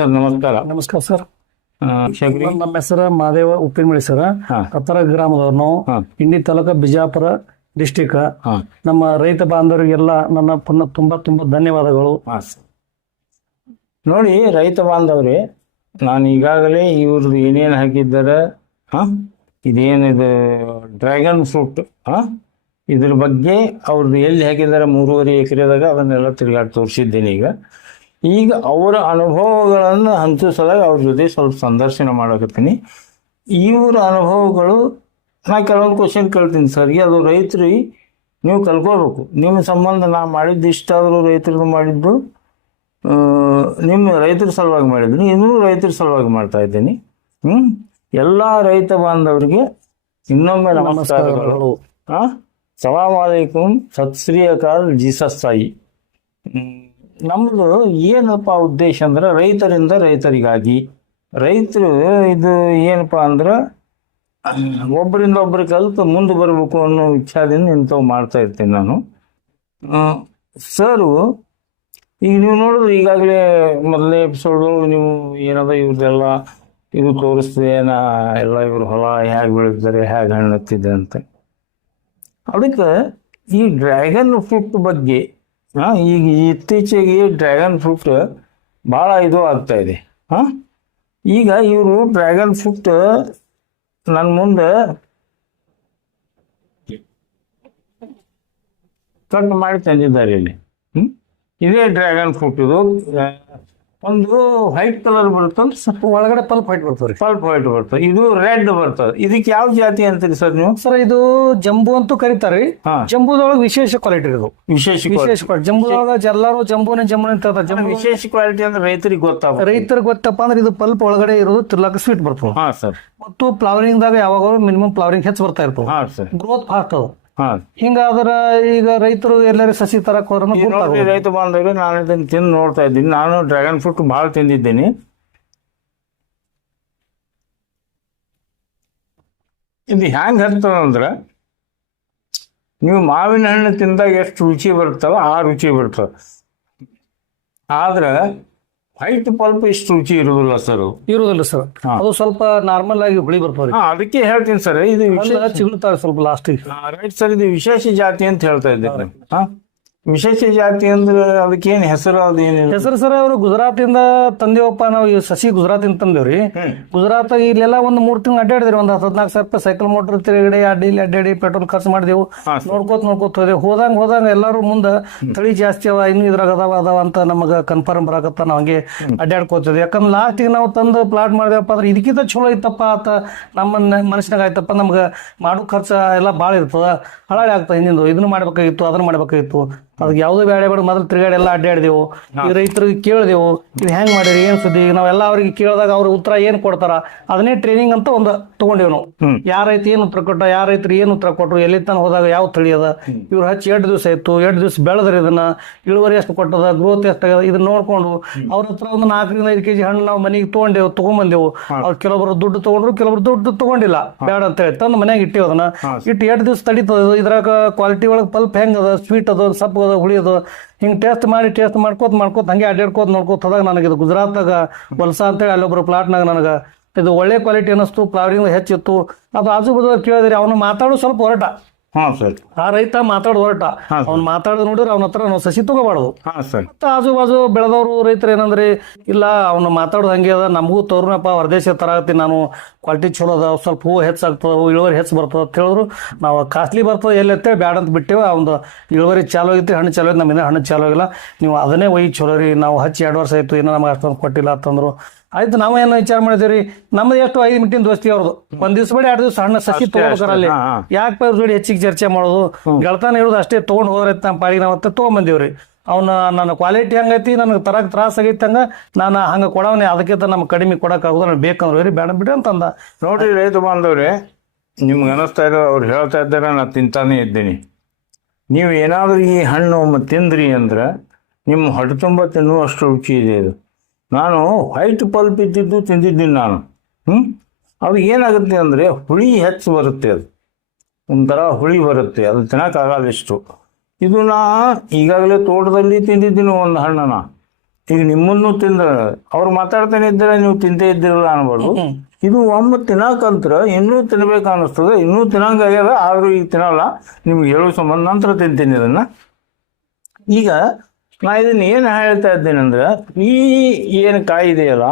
Sir ನಮಸ್ಕಾರ. ನಮಸ್ಕಾರ sir. ನಮ್ಮ ಹೆಸರು ಮಹಾದೇವ ಉಪ್ಪಿನಮಳಿ ಸರ್. ಹಾ. ಕತ್ತರ ಗ್ರಾಮದವ್ರು ನಾವು. ಇಂಡಿ ತಾಲೂಕ ಬಿಜಾಪುರ ಡಿಸ್ಟಿಕ್ ನಮ್ಮ ರೈತ ಬಾಂಧವರಿಗೆಲ್ಲ ನನ್ನ ಪುನಃ ತುಂಬಾ ತುಂಬಾ ಧನ್ಯವಾದಗಳು. ನೋಡಿ ರೈತ ಬಾಂಧವ್ರಿ ನಾನು ಈಗಾಗಲೇ ಇವ್ರದ್ದು ಏನೇನು ಹಾಕಿದ್ದಾರೆ ಹಾ ಇದೇನಿದು ಡ್ರ್ಯಾಗನ್ ಫ್ರೂಟ್ ಹಾ ಇದ್ರ ಬಗ್ಗೆ ಅವ್ರದ್ದು ಎಲ್ಲಿ ಹಾಕಿದ್ದಾರೆ ಮೂರುವರೆ ಎಕರೆದಾಗ ಅದನ್ನೆಲ್ಲ ತಿರುಗಾಡಿ ತೋರಿಸಿದ್ದೇನೆ ಈಗ. ಈಗ ಅವರ ಅನುಭವಗಳನ್ನು ಹಂಚಿಸಲಾಗಿ ಅವ್ರ ಜೊತೆ ಸ್ವಲ್ಪ ಸಂದರ್ಶನ ಮಾಡಕತ್ತೀನಿ. ಇವ್ರ ಅನುಭವಗಳು ನಾ ಕೆಲವೊಂದು ಕ್ವಶನ್ ಕೇಳ್ತೀನಿ ಸರ್ ಅದು ರೈತರು ನೀವು ಕಲ್ಕೋಬೇಕು. ನಿಮ್ಮ ಸಂಬಂಧ ನಾ ಮಾಡಿದ್ದು ಇಷ್ಟಾದರೂ ರೈತರದ್ದು ಮಾಡಿದ್ದು ನಿಮ್ಮ ರೈತರ ಸಲುವಾಗಿ ಮಾಡಿದ್ದೀನಿ ಇನ್ನೂ ರೈತರ ಸಲುವಾಗಿ ಮಾಡ್ತಾ ಇದ್ದೀನಿ. ಹ್ಞೂ ಎಲ್ಲ ರೈತ ಬಾಂಧವರಿಗೆ ಇನ್ನೊಮ್ಮೆ ನಮಸ್ಕಾರಗಳು. ಹಾಂ ಸಲಾಮ್ ಅಲೈಕುಮ್. ಸತ್ ಶ್ರೀ ಅಕಾಲ್. ಜೀಸಸ್ ಸಾಯಿ. ಹ್ಮ್, ನಮ್ದು ಏನಪ್ಪ ಉದ್ದೇಶ ಅಂದ್ರೆ ರೈತರಿಂದ ರೈತರಿಗಾಗಿ. ರೈತರು ಇದು ಏನಪ್ಪ ಅಂದ್ರೆ ಒಬ್ಬರಿಂದ ಒಬ್ಬರು ಕಲಿತು ಮುಂದೆ ಬರಬೇಕು ಅನ್ನೋ ಇಚ್ಛಾದಿಂದ ಇಂಥವು ಮಾಡ್ತಾ ಇರ್ತೀನಿ ನಾನು. ಸರು ಈಗ ನೀವು ನೋಡಿದ್ರೆ ಈಗಾಗಲೇ ಮೊದಲನೇ ಎಪಿಸೋಡು ನೀವು ಏನದ ಇವ್ರದೆಲ್ಲ ಇದು ತೋರಿಸ್ತೀವಿ ನಾ ಎಲ್ಲ ಇವರು ಹೊಲ ಹೇಗೆ ಬೆಳೀತಾರೆ ಹೇಗೆ ಹಣ್ಣತ್ತಿದೆ ಅಂತ. ಅದಕ್ಕೆ ಈ ಡ್ರ್ಯಾಗನ್ ಫ್ರೂಟ್ ಬಗ್ಗೆ ಆ, ಈಗ ಇತ್ತೀಚೆಗೆ ಡ್ರ್ಯಾಗನ್ ಫ್ರೂಟ್ ಭಾಳ ಇದು ಆಗ್ತಾ ಇದೆ ಹಾಂ ಈಗ ಇವರು ಡ್ರ್ಯಾಗನ್ ಫ್ರೂಟ್ ನನ್ನ ಮುಂದೆ ಕಟ್ ಮಾಡಿ ತಂದಿದ್ದಾರೆ ಇಲ್ಲಿ ಹ್ಮ್? ಇದೇ ಡ್ರ್ಯಾಗನ್ ಫ್ರೂಟ್ ಇದು ಒಂದು ವೈಟ್ ಕಲರ್ ಬರುತ್ತಲ್ಲ ಸ್ವಲ್ಪ ಒಳಗಡೆ ಪಲ್ಪ್ ವೈಟ್ ಬರ್ತದೆ ಪಲ್ಪ್ ವೈಟ್ ಬರ್ತದೆ. ಇದು ರೆಡ್ ಬರ್ತದೆ. ಇದಕ್ಕೆ ಯಾವ ಜಾತಿ ಅಂತೀರಿ ಸರ್ ನೀವು? ಸರ್ ಇದು ಜಂಬು ಅಂತೂ ಕರೀತಾರೆ ಹಾ. ಜಂಬೂದೊಳಗೆ ವಿಶೇಷ ಕ್ವಾಲಿಟಿ ಇದು. ವಿಶೇಷ ವಿಶೇಷ quality. ಕ್ವಾಲಿಟಿ ಜಂಬೂದೊಳಗ ಎಲ್ಲಾರು ಜಂಬೂನೇ ಜಂಬೂನೇ ಅಂತ ಹೇಳ್ತಾರೆ. ಜಂಬೂ ವಿಶೇಷ ಕ್ವಾಲಿಟಿ ಅಂದ್ರೆ ರೈತರಿಗೆ ಗೊತ್ತಾಗ ರೈತರಿಗೆ ಗೊತ್ತಪ್ಪ ಅಂದ್ರೆ ಇದು ಪಲ್ಪ್ ಒಳಗಡೆ ಇರೋದು ತಿರ್ಲಾಕ ಸ್ವೀಟ್ ಬರ್ತದೆ. ಹಾ ಸರ್. ಮತ್ತು ಫ್ಲವರಿಂಗ್ ದಾಗ ಯಾವಾಗ ಮಿನಿಮಮ್ ಫ್ಲವರಿಂಗ್ ಹೆಚ್ಚು ಬರ್ತಾ ಇರ್ತದೆ. ಹಾ ಸರ್. ಗ್ರೋತ್ ಫಾಸ್ಟ್ ಅದು. ಹಾ. ಹಿಂಗಾದ್ರ ಈಗ ರೈತರು ಎಲ್ಲರೂ ಸಸಿ ತರಕ್ ಹೋದ್ರ ಈ ನೋಡ್ರಿ ರೈತ ಬಾಂಧವ್ಯ ನಾನು ಇದನ್ನ ತಿಂದು ನೋಡ್ತಾ ಇದ್ದೀನಿ. ನಾನು ಡ್ರ್ಯಾಗನ್ ಫ್ರೂಟ್ ಭಾಳ ತಿಂದಿದ್ದೀನಿ. ಇದು ಹ್ಯಾಂಗ್ ಹತ್ತದಂದ್ರ ನೀವು ಮಾವಿನ ಹಣ್ಣು ತಿಂದಾಗ ಎಷ್ಟು ರುಚಿ ಬರ್ತವ ಆ ರುಚಿ ಬರ್ತವ ಆದ್ರೆ ವೈಟ್ ಪಲ್ಪ್ ಇಷ್ಟು ರುಚಿ ಇರುವುದಿಲ್ಲ ಸರ್ ಇರುವುದಿಲ್ಲ ಸರ್ ಹಾ. ಅದು ಸ್ವಲ್ಪ ನಾರ್ಮಲ್ ಆಗಿ ಹುಳಿ ಬರ್ತಾವ್ರಿ ಹಾ ಅದಕ್ಕೆ ಹೇಳ್ತೀನಿ ಸರ್ ಇದು ವಿಶೇಷ ಸ್ವಲ್ಪ ಲಾಸ್ಟಿಗೆ ರೈಟ್ ಸರ್ ಇದು ವಿಶೇಷ ಜಾತಿ ಅಂತ ಹೇಳ್ತಾ ಇದ್ದೇನೆ. ಹಾ. ವಿಶೇಷ ಜಾತಿ ಅಂದ್ರೆ ಅದಕ್ಕೇನು ಹೆಸರು ಅದೇನು ಹೆಸರು ಸರ್ ಅವರು ಗುಜರಾತ್ ಇಂದ ತಂದೇವಪ್ಪ ನಾವು ಈ ಸಸಿ ಗುಜರಾತ್ ಇಂದ ತಂದೇವ್ರಿ ಗುಜರಾತ್ ಇಲ್ಲೆಲ್ಲ ಒಂದು ಮೂರ್ ತಿಂಗಳು ಅಡ್ಡಾಡಿದ್ರಿ ಒಂದು ಹದಿನಾಲ್ಕು ಸಾವಿರ ರೂಪಾಯಿ ಸೈಕಲ್ ಮೋಟರ್ ತಿರುಗಡೆ ಅಡ್ಡಿ ಇಲ್ಲಿ ಅಡ್ಡಾಡಿ ಪೆಟ್ರೋಲ್ ಖರ್ಚು ಮಾಡಿದೆವು. ನೋಡ್ಕೋತ ನೋಡ್ಕೋತ ಹೋದೆ ಹೋದಂಗ ಹೋದಂಗ ಎಲ್ಲಾರು ಮುಂದ ತಳಿ ಜಾಸ್ತಿ ಅವ ಇನ್ನು ಇದ್ರಾಗ ಅದಾವ ಅದಾವ ಅಂತ ನಮಗ ಕನ್ಫರ್ಮ್ ಬರಾಕತ್ತ ನಾವು ಹಂಗೆ ಅಡ್ಡಾಡ್ಕೋತಿದ್ವಿ. ಯಾಕಂದ್ರೆ ಲಾಸ್ಟಿಗೆ ನಾವು ತಂದು ಪ್ಲಾಟ್ ಮಾಡಿದೆವಪ್ಪ ಅಂದ್ರೆ ಇದಕ್ಕಿಂತ ಚಲೋ ಇತ್ತಪ್ಪ ಆತ ನಮ್ಮ ಮನಸ್ಸಿನಾಗ ಆಯ್ತಪ್ಪ ನಮ್ಗೆ ಮಾಡೋ ಖರ್ಚು ಎಲ್ಲ ಭಾಳ ಇರ್ತದ. ಹಳಾಳಿ ಆಗ್ತದೆ ಹಿಂದಿಂದು. ಇದನ್ನ ಮಾಡ್ಬೇಕಾಗಿತ್ತು ಅದನ್ನ ಮಾಡ್ಬೇಕಾಗಿತ್ತು. ಅದಕ್ಕೆ ಯಾವ್ದು ಬೇಡ ಬೇಡ ಮೊದಲು ತಿರುಗಾಡಿ ಎಲ್ಲ ಅಡ್ಡಾಡಿದೆವು. ಈ ರೈತರಿಗೆ ಕೇಳಿದೆವು ಇದು ಹೆಂಗ್ ಮಾಡಿರಿ ಏನ್ ಸುದ್ದಿ? ನಾವೆಲ್ಲ ಅವ್ರಿಗೆ ಕೇಳಿದಾಗ ಅವ್ರ ಉತ್ತರ ಏನ್ ಕೊಡ್ತಾರ? ಅದನ್ನೇ ಟ್ರೈನಿಂಗ್ ಅಂತ ಒಂದು ತಗೊಂಡೇವು ನಾವು. ಯಾರ ರೈತ ಏನು ಉತ್ತರ ಕೊಟ್ಟ ಯಾರ ರೈತರು ಏನು ಉತ್ತರ ಕೊಟ್ರು ಎಲ್ಲಿ ತನ ಹೋದಾಗ ಯಾವ ತಳಿ ಅದ ಇವ್ರು ಹಚ್ಚಿ ಎರಡು ದಿವಸ ಇತ್ತು ಎರಡು ದಿವಸ ಬೆಳೆದ್ರಿ ಇದನ್ನ. ಇಳುವರಿ ಎಷ್ಟು ಕೊಟ್ಟದ ಗ್ರೋತ್ ಎಷ್ಟಾಗದ ಇದನ್ನ ನೋಡ್ಕೊಂಡು ಅವ್ರ ಹತ್ರ ಒಂದು ನಾಲ್ಕರಿಂದ ಐದು ಕೆಜಿ ಹಣ್ಣು ನಾವು ಮನೆಗೆ ತೊಗೊಂಡೇವು ತಗೊಂಬಂದೆವು. ಅವ್ರು ಕೆಲವೊಬ್ರು ದುಡ್ಡು ತಗೊಂಡ್ರು ಕೆಲವರು ದುಡ್ಡು ತಗೊಂಡಿಲ್ಲ. ಬೇಡ ಅಂತ ಹೇಳಿ ತಂದು ಮನೆಗೆ ಇಟ್ಟಿವ್ ಅದನ್ನ. ಇಟ್ಟು ಎರಡು ದಿವಸ ತಡೀತದ ಇದ್ರಾಗ ಕ್ವಾಲಿಟಿ ಒಳಗೆ ಪಲ್ಪ್ ಹೆಂಗದ ಅದ ಸ್ವೀಟ್ ಅದ ಸಪ್ಪು ಹುಳಿ ಅದ ಹಿಂಗೆ ಟೇಸ್ಟ್ ಮಾಡಿ ಟೇಸ್ಟ್ ಮಾಡ್ಕೋತ ಮಾಡ್ಕೋತ ಹಂಗೆ ಅಡ್ಡಾಡ್ಕೋತ ನೋಡ್ಕೋತ ಹೋದಾಗ ನನಗೆ ಇದು ಗುಜರಾತ್ನಾಗ ವಲ್ಸಾ ಅಂತೇಳಿ ಅಲ್ಲೊಬ್ಬರು ಪ್ಲಾಟ್ನಾಗ ನನಗೆ ಇದು ಒಳ್ಳೆ ಕ್ವಾಲಿಟಿ ಅನ್ನಿಸ್ತು ಫ್ಲವರಿಂಗ್ ಹೆಚ್ಚಿತ್ತು ಅದು ಆಜು ಬಾಜು ಕೇಳಿದ್ರಿ ಅವನು ಮಾತಾಡೋ ಸ್ವಲ್ಪ ಹೊರಟ ಹಾ ಸರ್. ಆ ರೈತ ಮಾತಾಡೋ ಹೊರಟ. ಅವ್ನು ಮಾತಾಡೋದು ನೋಡಿದ್ರೆ ಅವನ ಹತ್ರ ನಾವು ಸಸಿ ತಗೋಬಾರ್ದು. ಹಾ ಸರ್. ಮತ್ತೆ ಆಜು ಬಾಜು ಬೆಳೆದವರು ರೈತರು ಏನಂದ್ರೆ ಇಲ್ಲ ಅವ್ನು ಮಾತಾಡೋದು ಹಂಗೆ ಅದ ನಮಗೂ ತೋರ್ನಪ್ಪ ಹೊರದೇಶ ತರಾಕತ್ತೀನಿ ನಾನು ಕ್ವಾಲಿಟಿ ಚಲೋ ಅದ ಸ್ವಲ್ಪ ಹೂವು ಹೆಚ್ಚಾಗ್ತದ ಇಳುವರಿ ಹೆಚ್ಚು ಬರ್ತದ ಅಂತ ಹೇಳಿದ್ರು. ನಾವು ಕಾಸ್ಟ್ಲಿ ಬರ್ತದ ಎಲ್ಲಿ ಅಂತೇಳಿ ಬ್ಯಾಡ ಅಂತ ಬಿಟ್ಟೇವೆ ಅವ್ನು ಇಳುವರಿ ಚಾಲು ಆಗಿತ್ತು ಹಣ್ಣು ಚಾಲು ಆಗಿತ್ತು ನಮ್ಮಿಂದ ಹಣ್ಣು ಚಾಲು ಆಗಿಲ್ಲ. ನೀವು ಅದನ್ನೇ ಒಯ್ಯಿ ಚಲೋ ರೀ ನಾವು ಹಚ್ಚಿ ಎರಡು ವರ್ಷ ಆಯ್ತು ಇನ್ನೂ ನಮ್ಗೆ ಅಷ್ಟೊಂದು ಕೊಟ್ಟಿಲ್ಲ ಅಂತಂದ್ರು. ಆಯ್ತು ನಾವು ಏನೋ ವಿಚಾರ ಮಾಡಿದೇವ್ರಿ? ನಮ್ದು ಎಷ್ಟು ಐದು ಮಿಟ್ಟಿನ ದೋಸ್ತಿ ಅವ್ರದ್ದು ಒಂದ್ ದಿವಸ ಬೇಡ ಎರಡು ದಿವಸ ಹಣ್ಣು ಸಸಿ ತಗೋಬೇಕಲ್ಲಿ. ಯಾಕೆ ಪೈ ಜೋಡಿ ಹೆಚ್ಚಿಗೆ ಚರ್ಚೆ ಮಾಡೋದು? ಗೆಳತಾನ ಇರೋದು ಅಷ್ಟೇ ತಗೊಂಡ್ ಹೋದ್ರೆ ನಮ್ಮ ಪಾಡಿಗೆ ನಾವು ಮತ್ತೆ ತೊಗೊಂಬಂದಿವ್ರಿ ಅವನ ನನ್ನ ಕ್ವಾಲಿಟಿ ಹಂಗೈತಿ ನನಗೆ ತರಕ್ ತ್ರಾಸ ಆಗೈತಿ ಹಂಗ ನಾನು ಹಂಗ ಕೊಡವನೆ ಅದಕ್ಕಿಂತ ನಮ್ಗೆ ಕಡಿಮೆ ಕೊಡಕ್ಕಾಗೋದು ನನಗೆ ಬೇಕಂದ್ರೆ ರೀ ಬೇಡ ಬಿಡ್ರಿ ಅಂತಂದ. ನೋಡ್ರಿ ರೈತ ಬಾಂಧವ್ರೆ ನಿಮ್ಗೆ ಅನಿಸ್ತಾ ಇರೋ ಅವ್ರು ಹೇಳ್ತಾ ಇದ್ದಾರೆ ನಾನು ತಿಂತಾನೆ ಇದ್ದೀನಿ. ನೀವು ಏನಾದರೂ ಈ ಹಣ್ಣು ತಿಂದ್ರಿ ಅಂದ್ರೆ ನಿಮ್ಮ ಹೊಟ್ಟೆ ತುಂಬ ತಿನ್ನುವಷ್ಟು ರುಚಿ ಇದೆ ಇದು. ನಾನು ವೈಟ್ ಪಲ್ಪ್ ಇದ್ದಿದ್ದು ತಿಂದಿದ್ದೀನಿ ನಾನು. ಹ್ಞೂ ಅದು ಏನಾಗುತ್ತೆ ಅಂದರೆ ಹುಳಿ ಹೆಚ್ಚು ಬರುತ್ತೆ ಅದು. ಒಂಥರ ಹುಳಿ ಬರುತ್ತೆ. ಅದು ತಿನ್ನೋಕ್ಕಾಗಲ್ಲ ಇಷ್ಟು. ಇದು ನಾ ಈಗಾಗಲೇ ತೋಟದಲ್ಲಿ ತಿಂದಿದ್ದೀನಿ ಒಂದು ಹಣ್ಣನ ಈಗ ನಿಮ್ಮನ್ನು ತಿಂದ ಅವ್ರು ಮಾತಾಡ್ತಾನೆ ಇದ್ದರೆ ನೀವು ತಿಂತೇ ಇದ್ದಿರಲ್ಲ ಅನ್ಬಾರ್ದು ಇದು ಒಮ್ಮೆ ತಿನ್ನಕಂತ್ರ ಇನ್ನೂ ತಿನ್ಬೇಕು ಅನಿಸ್ತದೆ ಇನ್ನೂ ತಿನ್ನಂಗಾಗ್ಯದ ಆದ್ರೂ ಈಗ ತಿನ್ನಲ್ಲ. ನಿಮ್ಗೆ ಹೇಳೋ ಸಂಬಂಧ ನಂತರ ತಿಂತೀನಿ ಅದನ್ನು ಈಗ ನಾ ಇದನ್ನ ಏನು ಹೇಳ್ತಾ ಇದ್ದೇನೆ ಅಂದ್ರೆ ಈ ಏನು ಕಾಯಿದೆಯಲ್ಲ